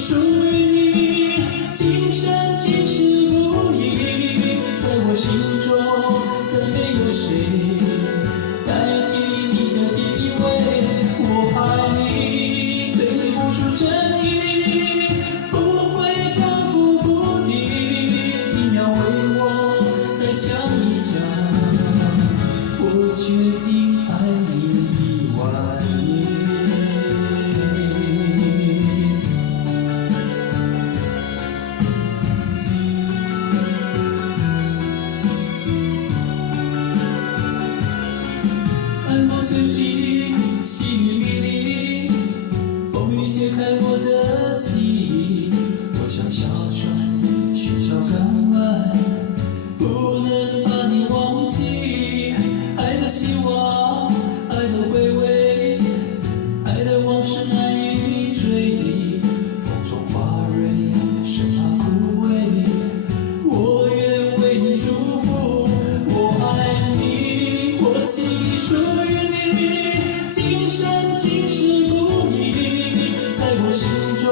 属于你，今生今世不移。在我心中，再没有谁代替你的地位。我爱你，对你付出真意，不会高浮不低。你要为我再想一想，我决定爱你10000年。寒风吹起，细雨迷离，风雨揭开我的记忆。我像小船寻找港湾，不能把你忘记。爱的希望，爱的回味，爱的往事难以追忆。风中花蕊，生怕枯萎。我愿为你祝福，我爱你，我情已属于你，今生今世不移。在我心中，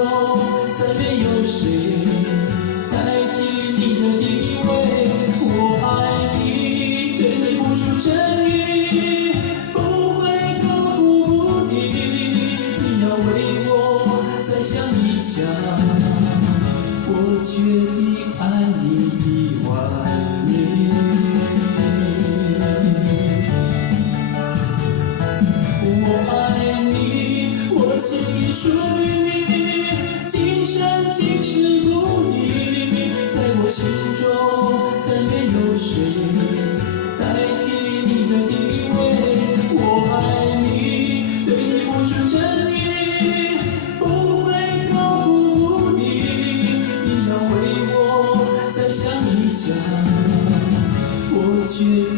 再没有谁代替你的地位。我爱你，对你付出真意，不会高浮不低。你要为我再想一想，我决定爱你10000年。我爱你，我情已属于你，今生今世不移。在我心中，再没有谁代替你的地位。我爱你，对你付出真意，不会高浮不低。你要为我再想一想，我决定